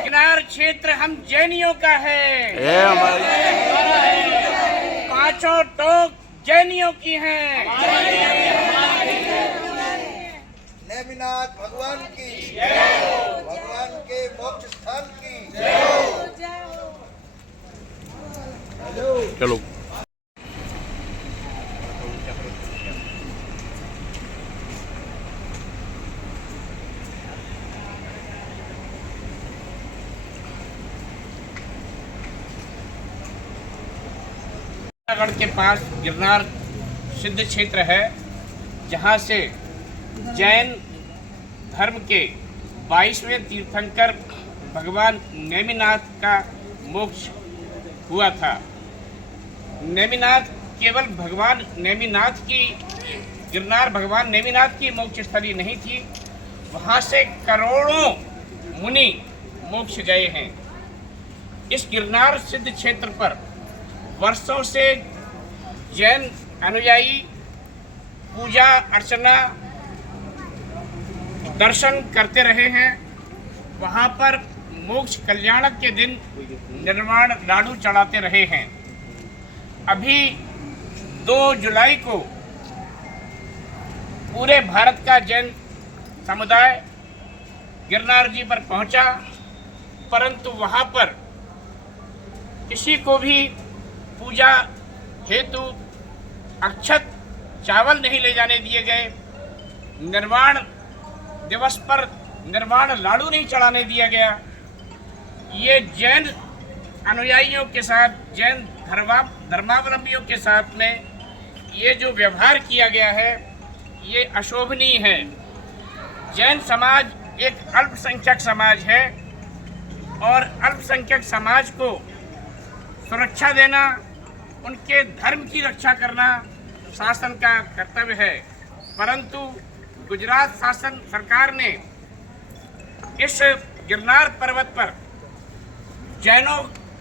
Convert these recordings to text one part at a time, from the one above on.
गिरनार क्षेत्र हम जैनियों का है। पांचों टोक जैनियों की हैं। नेमिनाथ भगवान की, भगवान के मोक्ष स्थान की। चलो गढ़ के पास गिरनार सिद्ध क्षेत्र है, जहाँ से जैन धर्म के 22वें तीर्थंकर भगवान नेमिनाथ का मोक्ष हुआ था। नेमिनाथ केवल भगवान नेमिनाथ की, गिरनार भगवान नेमिनाथ की मोक्ष स्थली नहीं थी, वहाँ से करोड़ों मुनि मोक्ष गए हैं। इस गिरनार सिद्ध क्षेत्र पर वर्षों से जैन अनुयायी पूजा अर्चना दर्शन करते रहे हैं। वहाँ पर मोक्ष कल्याणक के दिन निर्वाण लाडू चढ़ाते रहे हैं। अभी 2 जुलाई को पूरे भारत का जैन समुदाय गिरनार जी पर पहुंचा, परंतु वहाँ पर किसी को भी पूजा हेतु अक्षत चावल नहीं ले जाने दिए गए। निर्वाण दिवस पर निर्वाण लाडू नहीं चढ़ाने दिया गया। ये जैन अनुयायियों के साथ, जैन धर्मावलंबियों के साथ में ये जो व्यवहार किया गया है, ये अशोभनीय है। जैन समाज एक अल्पसंख्यक समाज है और अल्पसंख्यक समाज को सुरक्षा देना, उनके धर्म की रक्षा करना शासन का कर्तव्य है। परंतु गुजरात शासन सरकार ने इस गिरनार पर्वत पर जैनों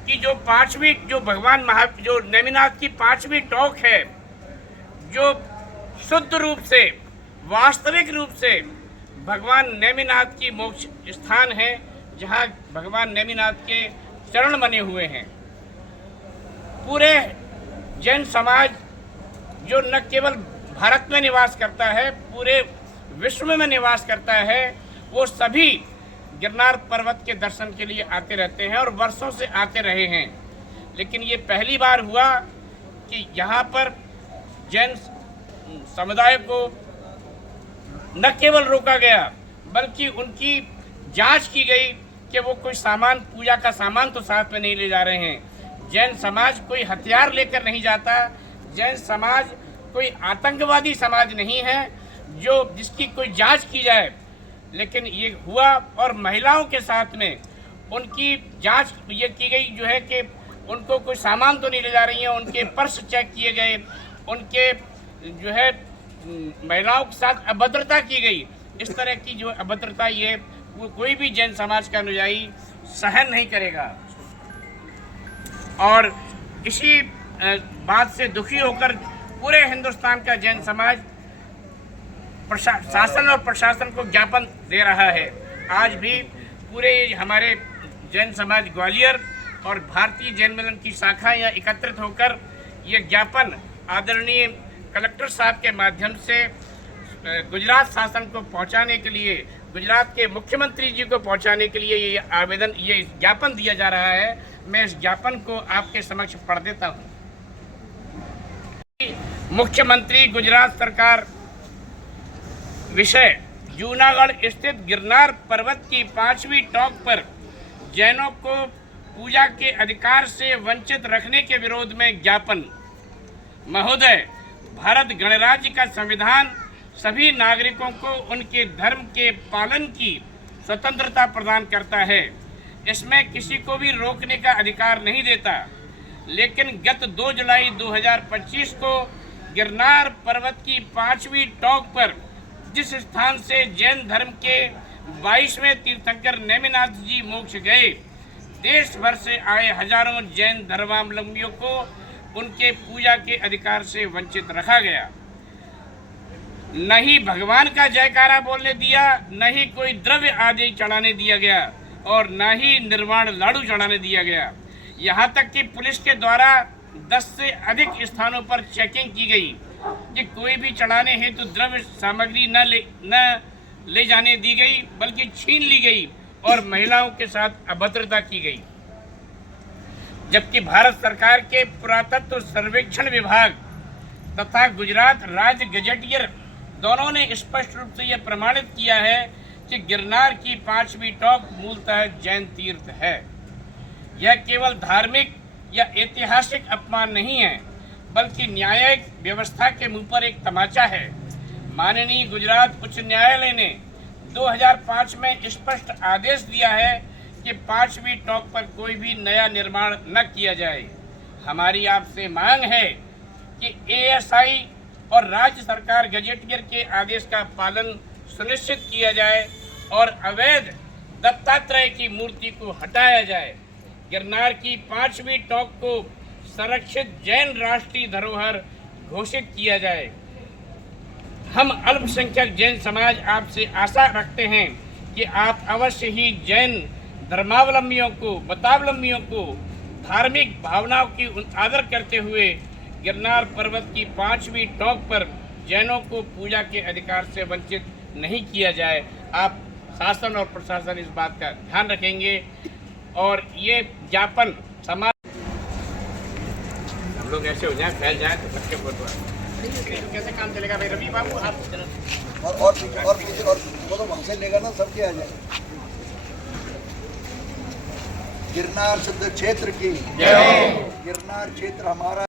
की जो 5वीं, जो नेमिनाथ की 5वीं टोक है, जो शुद्ध रूप से, वास्तविक रूप से भगवान नेमिनाथ की मोक्ष स्थान है, जहाँ भगवान नेमिनाथ के चरण बने हुए हैं। पूरे जैन समाज जो न केवल भारत में निवास करता है, पूरे विश्व में निवास करता है, वो सभी गिरनार पर्वत के दर्शन के लिए आते रहते हैं और वर्षों से आते रहे हैं। लेकिन ये पहली बार हुआ कि यहाँ पर जैन समुदाय को न केवल रोका गया, बल्कि उनकी जांच की गई कि वो कोई सामान, पूजा का सामान तो साथ में नहीं ले जा रहे हैं। जैन समाज कोई हथियार लेकर नहीं जाता। जैन समाज कोई आतंकवादी समाज नहीं है जिसकी कोई जांच की जाए। लेकिन ये हुआ और महिलाओं के साथ में उनकी जांच ये की गई जो है कि उनको कोई सामान तो नहीं ले जा रही हैं। उनके पर्स चेक किए गए, उनके जो है महिलाओं के साथ अभद्रता की गई। इस तरह की जो अभद्रता ये वो कोई भी जैन समाज का अनुयायी सहन नहीं करेगा। और इसी बात से दुखी होकर पूरे हिंदुस्तान का जैन समाज शासन और प्रशासन को ज्ञापन दे रहा है। आज भी पूरे हमारे जैन समाज ग्वालियर और भारतीय जैन मिलन की शाखा यहाँ एकत्रित होकर ये ज्ञापन आदरणीय कलेक्टर साहब के माध्यम से गुजरात शासन को पहुँचाने के लिए, गुजरात के मुख्यमंत्री जी को पहुँचाने के लिए ये आवेदन, ये ज्ञापन दिया जा रहा है। मैं इस ज्ञापन को आपके समक्ष पढ़ देता हूँ। मुख्यमंत्री गुजरात सरकार विषय जूनागढ़ स्थित गिरनार पर्वत की 5वीं टोक पर जैनों को पूजा के अधिकार से वंचित रखने के विरोध में ज्ञापन। महोदय, भारत गणराज्य का संविधान सभी नागरिकों को उनके धर्म के पालन की स्वतंत्रता प्रदान करता है। इसमें किसी को भी रोकने का अधिकार नहीं देता। लेकिन गत 2 जुलाई 2025 को गिरनार पर्वत की 5वीं टोक पर जिस स्थान से जैन धर्म के 22वें तीर्थंकर नेमिनाथ जी मोक्ष गए। देश भर से आए हजारों जैन धर्मावलंबियों को उनके पूजा के अधिकार से वंचित रखा गया। न ही भगवान का जयकारा बोलने दिया, न ही कोई द्रव्य आदि चढ़ाने दिया गया और न ही निर्वाण लाडू चढ़ाने दिया गया। यहाँ तक कि पुलिस के द्वारा 10 से अधिक स्थानों पर चेकिंग की गई कि कोई भी चढ़ाने हेतु द्रव्य सामग्री न ले जाने दी गई, बल्कि छीन ली गई और महिलाओं के साथ अभद्रता की गई। जबकि भारत सरकार के पुरातत्व सर्वेक्षण विभाग तथा गुजरात राज्य गजेटियर दोनों ने स्पष्ट रूप से यह प्रमाणित किया है कि गिरनार की 5वीं टॉप मूलतः जैन तीर्थ है। यह केवल धार्मिक या ऐतिहासिक अपमान नहीं है, बल्कि न्यायिक व्यवस्था के मुंह पर एक तमाचा है। माननीय गुजरात उच्च न्यायालय ने 2005 में स्पष्ट आदेश दिया है कि 5वीं टॉप पर कोई भी नया निर्माण न किया जाए। हमारी आपसे मांग है कि एएसआई और राज्य सरकार गजेटियर के आदेश का पालन सुनिश्चित किया जाए और अवैध दत्तात्रेय की मूर्ति को हटाया जाए। गिरनार की 5वीं टॉप को संरक्षित जैन राष्ट्रीय धरोहर घोषित किया जाए। हम अल्पसंख्यक जैन समाज आपसे आशा रखते हैं कि आप अवश्य ही जैन धर्मावलंबियों को, मतावलंबियों को धार्मिक भावनाओं की आदर करते हुए गिरनार पर्वत की 5वीं टॉप पर जैनों को पूजा के अधिकार से वंचित नहीं किया जाए। आप शासन और प्रशासन इस बात का ध्यान रखेंगे और ये ज्ञापन समाज हम लोग ऐसे हो जाए, फैल जाए तो सबके कैसे काम चलेगा भाई? रवि बाबू आप और वो तो हमसे लेगा ना, सबके आ जाए। गिरनार शुद्ध क्षेत्र की, गिरनार क्षेत्र हमारा